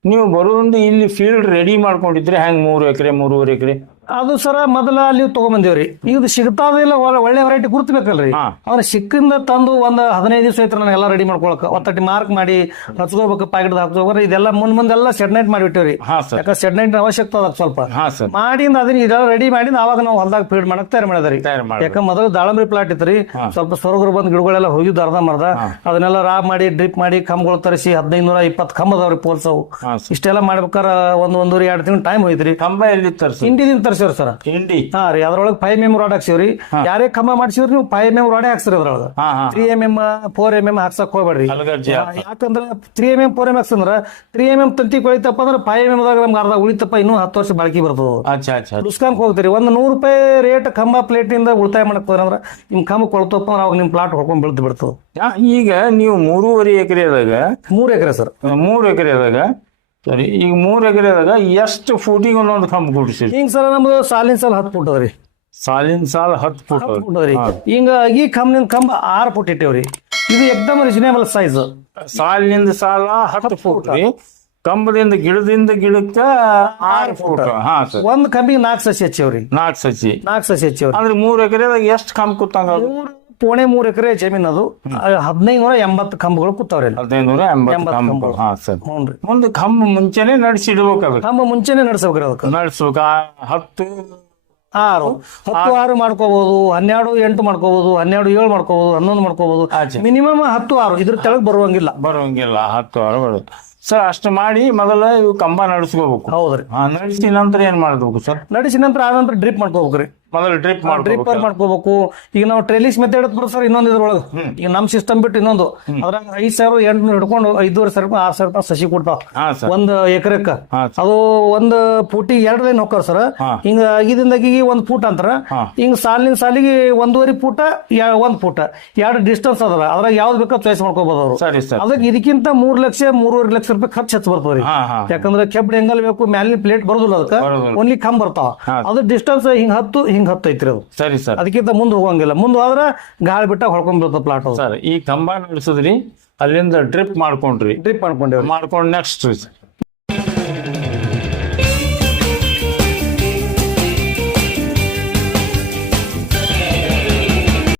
ನೀವು ಬರೋದ್ರಿಂದ ಇಲ್ಲಿ ಫೀಲ್ಡ್ ರೆಡಿ ಮಾಡ್ಕೊಂಡಿದ್ರೆ ಹೆಂಗ್ ಮೂರು ಎಕರೆ ಮೂರುವರೆ ಎಕರೆ? ಅದು ಸರ ಮೊದಲ ಅಲ್ಲಿ ತಗೊಂಬಂದೇವ್ರಿ. ಈಗ ಸಿಗ್ತಾವಿಲ್ಲ ಒಳ್ಳೆ ವೆರೈಟಿ ಗುರುತಬೇಕಲ್ರಿ. ಅವ್ರ ಸಿಕ್ಕಿಂದ ತಂದು ಒಂದ್ ಹದಿನೈದು ದಿವಸ ಐತ್ರ ನಾನು ಎಲ್ಲಾ ರೆಡಿ ಮಾಡ್ಕೊಳಕ್. ಒತ್ತಟ್ಟಿ ಮಾರ್ಕ್ ಮಾಡಿ ಹಚ್ಕೋಬೇಕು ಪ್ಯಾಕೆಟ್ ಹಾಕೋಬೇಕು ಇದೆಲ್ಲ ಮುಂದ್ ಮುಂದೆಲ್ಲ ಸೆಡ್ ನೈಟ್ ಮಾಡಿಬಿಟ್ಟೇವ್ರಿ ಯಾಕಂದ್ರೆ ಸೆಡ್ ನೈಟ್ ಅವಶ್ಯಕತೆ ಅದ ಸ್ವಲ್ಪ. ಮಾಡಿಂದ ಅದನ್ನ ಇದೆಲ್ಲ ರೆಡಿ ಮಾಡಿ ಅವಾಗ ನಾವು ಹೊಲದಾಗ ಫೀಡ್ ಮಾಡಕ್ ತಯಾರು ಮಾಡಿದ್ರಿ. ಯಾಕಂದ್ರೆ ಮೊದಲು ದಾಳಂಬ್ರಿ ಪ್ಲಾಟ್ ಇತ್ರಿ. ಸ್ವಲ್ಪ ಸೊರಗರು ಬಂದ್ ಗಿಡಗಳೆಲ್ಲ ಹೋಗಿದ್ದು ಅರ್ಧ ಮರ್ದ ಅದನ್ನೆಲ್ಲ ರಾಬ್ ಮಾಡಿ ಡ್ರಿಪ್ ಮಾಡಿ ಕಂಬಗಳು ತರಿಸಿ ಹದಿನೈದು ನೂರ ಇಪ್ಪತ್ತು ಕಂಬ ಅದಾವ್ರಿ ಪೋಲ್ಸವು ಸರ್. ಇಷ್ಟೆಲ್ಲ ಮಾಡ್ಬೇಕಾರ ಒಂದ್ ಒಂದೂವರೆ ಎರಡು ತಿಂಗಳು ಟೈಮ್ ಹೋಯ್ತ್ರಿ. ಕಂಬ ಎಲ್ಲಿ ತರ್ಸಿ ಇಂಡಿದಿಂದ ತರಿಸಿ ಹಾಕ್ಸಿವ್ರಿ ಸರ್. ಹಿಂಡಿ ಹಾ ರೀ ಅದ್ರೊಳಗೆ ಫೈವ್ ಎಂ ರಾಡ್ ಹಾಕ್ಸಿವ್ರಿ. ಯಾರೇ ಕಂಬ ಮಾಡ್ಸಿವ್ರಿ ನೀವು ಫೈವ್ ಎಂ ರಾಡೇ ಹಾಕ್ಸಿರಿ ಅದ್ರೊಳಗೆ. Three M M four M M ಹಾಕ್ಸಕ್ ಹೋಗ್ಬೇಡ್ರಿ. ಯಾಕಂದ್ರೆ three M M four M ಹಾಕ್ಸಂದ್ರ three M M ತಂತಿ ಕೊಳಿತಪ್ಪ ಅಂದ್ರೆ ಫೈವ್ ಎಂ ದಾಗ ನಮ್ಗೆ ಅರ್ಧ ಉಳಿತಪ್ಪ ಇನ್ನೂ ಹತ್ತು ವರ್ಷ ಬಾಳಿಕೆ ಬರ್ತದೆ ದುಸ್ಕಾಂಕ್ ಹೋಗ್ತೀರಿ ಒಂದು ನೂರು ರೂಪಾಯಿ ರೇಟ್ ಕಂಬ ಇಂದ ಉಳಿತಾಯ ಮಾಡಕ್ ಅಂದ್ರೆ ನಿಮ್ ಕಂಬ ಕೊಳ್ತಪ್ಪ ಅಂದ್ರೆ ಅವಾಗ ನಿಮ್ ಪ್ಲಾಟ್ ಹೊಡ್ಕೊಂಡ್ ಬೀಳ್ತು ಬಿಡ್ತದೆ. ಈಗ ನೀವು ಮೂರುವರೆ ಎಕರೆದಾಗ ಮೂರು ಎಕರೆ ಸರ್. ಮೂರು ಎಕರೆದಾಗ ಸರಿ ಈಗ ಮೂರು ಎಕರೆದಾಗ ಎಷ್ಟು ಫೂಟಿಗೆ ಒಂದೊಂದು ಕಂಬ ಕೂಡಿಸಿರಿ? ಹಿಂಗ್ ಸಾಲ ನಮ್ದು ಸಾಲಿನ ಸಾಲ ಹತ್ತು ಫುಟ್ ಅದ್ರಿ ಸಾಲಿನ ಸಾಲ ಹತ್ತು ಫುಟ್ ಹತ್ತು ಫುಟ್ ಅದ್ರಿ ಹಿಂಗ ಈ ಕಂಬನಿಂದ ಕಂಬ ಆರು ಫುಟ್ ಇಟ್ಟೇವ್ರಿ. ಇದು ಎಕ್ದಮ್ ರೀಸನೇಬಲ್ ಸೈಜ್ ಸಾಲಿನಿಂದ ಸಾಲ ಹತ್ತು ಫುಟ್ ರೀ ಕಂಬದಿಂದ ಗಿಡದಿಂದ ಗಿಡಕ್ಕ ಆರು ಫುಟ್ ಹಾ ಸರ್. ಒಂದ್ ಕಂಬಿಗೆ ನಾಲ್ಕು ಸಸಿ ಹಚ್ಚೇವ್ರಿ. ನಾಲ್ಕು ಸಸಿ. ನಾಲ್ಕು ಸಸಿ ಹಚ್ಚೇವ್ರಿ. ಅಂದ್ರೆ ಮೂರು ಎಕರೆದಾಗ ಎಷ್ಟು ಕಂಬ ಕೂತಂಗ ಮೂರು ಪೋಣೆ ಮೂರು ಎಕರೆ ಜಮೀನ್ ಅದು. ಹದಿನೈದು ನೂರ ಎಂಬತ್ತು ಕಂಬಗಳು ಕೂತಾವ್ರಿ ಅಲ್ಲಿ. ಹದಿನೈದು ನೂರ ಎಂಬತ್ತು ಎಂಬತ್ತು ಕಂಬ ಕಂಬಗಳು. ಹಾ ಸರ್. ಹ್ಞೂನ್ರಿ ಒಂದು ಕಂಬ ಮುಂಚೆನೆ ನಡೆಸಿಡ್ಬೇಕು ಅದಕ್ಕೆ ಕಂಬ ಮುಂಚೆನೆ ನಡೆಸ್ಬೇಕ್ರಿ ಅದಕ್ಕೆ. ನಡೆಸ್ಬೇಕು. ಆ ಹತ್ತು ಆರು. ಹತ್ತು ಆರು ಮಾಡ್ಕೋಬಹುದು ಹನ್ನೆರಡು ಎಂಟು ಮಾಡ್ಕೋಬಹುದು ಹನ್ನೆರಡು ಏಳು ಮಾಡ್ಕೋಬಹುದು ಹನ್ನೊಂದು ಮಾಡ್ಕೋಬಹುದು ಆಚೆ. ಮಿನಿಮಮ್ ಹತ್ತು ಆರು. ಇದ್ರ ತೆಳಗ್ ಬರುವಂಗಿಲ್ಲ. ಬರೋಂಗಿಲ್ಲ ಹತ್ತು ವಾರ ಬರುತ್ತೆ. ಸರ್ ಅಷ್ಟು ಮಾಡಿ ಮೊದಲ ಇವು ಕಂಬ ನಡೆಸ್ಕೋಬೇಕು. ಹೌದ್ರಿ. ಹಾ ನಡೆಸಿ ನಂತರ ಏನ್ ಮಾಡ್ಬೇಕು ಸರ್? ನಡೆಸಿ ನಂತರ ಆ ನಂತರ ಡ್ರಿಪ್ ಮಾಡ್ಕೋಬೇಕ್ರಿ ಡ್ರಿಪ್ ಡ್ರಿಪ್ಪರ್ ಮಾಡ್ಕೋಬೇಕು. ಈಗ ನಾವು ಟ್ರೇಲಿಸ್ ಮೆಥಡ್ ಬರೋ ಸರ್ ಇನ್ನೊಂದು ಇದ್ರೊಳಗೆ. ಈಗ ನಮ್ ಸಿಸ್ಟಮ್ ಬಿಟ್ಟು ಇನ್ನೊಂದು. ಅದ್ರಾಗ ಐದ್ ಸಾವಿರ ಎಂಟುನೂರು ಹಿಡ್ಕೊಂಡು ಐದೂವರೆ ಸಾವಿರ ರೂಪಾಯಿ ಆರು ಸಾವಿರ ರೂಪಾಯಿ ಸಸಿ ಕೊಡ್ತಾವ. ಒಂದು ಎಕರೆಕ ಎಕರೆಕ್ಕ ಅದು ಒಂದ್ ಫೂಟಿಗೆ ಎರಡು ಲೈನ್ ಹೋಗ್ತಾರ ಸರ್ ಹಿಂಗ ಅಗಿಗೆ ಒಂದ್ ಫೂಟ್ ಅಂತಾರ. ಹಿಂಗ ಸಾಲಿನ ಸಾಲಿಗೆ ಒಂದೂವರೆ ಫೂಟ ಒಂದ್ ಫೂಟ ಎರಡು ಡಿಸ್ಟೆನ್ಸ್ ಅದಲ್ಲ ಅದ್ರಾಗ ಯಾವ್ದು ಬೇಕೋ ಚಾಯ್ಸ್ ಮಾಡ್ಕೋಬಹುದು ಅವರು. ಅದಕ್ಕೆ ಇದಕ್ಕಿಂತ ಮೂರ್ ಲಕ್ಷ ಮೂರುವರೆ ಲಕ್ಷ ರೂಪಾಯಿ ಖರ್ಚು ಹೆಚ್ಚು ರೀ. ಯಾಕಂದ್ರೆ ಕೆಬ್ಬ ಹೆಂಗಲ್ ಬೇಕು ಮ್ಯಾಲಿನ ಪ್ಲೇಟ್ ಬರೋದಿಲ್ಲ ಅದಕ್ಕೆ. ಓನ್ಲಿ ಕಂಬ ಬರ್ತಾವ. ಅದು ಡಿಸ್ಟೆನ್ಸ್ ಹಿಂಗ್ ಹತ್ತು ಹಿಂಗ್ ಹತ್ತು ಐತ್ರಿ ಅದು. ಸರಿ ಸರ್. ಅದಕ್ಕಿಂತ ಮುಂದೆ ಹೋಗಂಗಿಲ್ಲ. ಮುಂದೆ ಹೋದ್ರೆ ಗಾಳಿ ಬಿಟ್ಟ ಹೊಳ್ಕೊಂಡ್ ಬಿಡುತ್ತೆ ಪ್ಲಾಟ್ ಅದು. ಸರ್ ಈ ಕಂಬ ನಡೆಸಿದ್ರಿ ಅಲ್ಲಿಂದ ಡ್ರಿಪ್ ಮಾಡ್ಕೊಂಡ್ರಿ. ಡ್ರಿಪ್ ಮಾಡ್ಕೊಂಡೇವ್ರಿ. ಮಾಡ್ಕೊಂಡು ನೆಕ್ಸ್ಟ್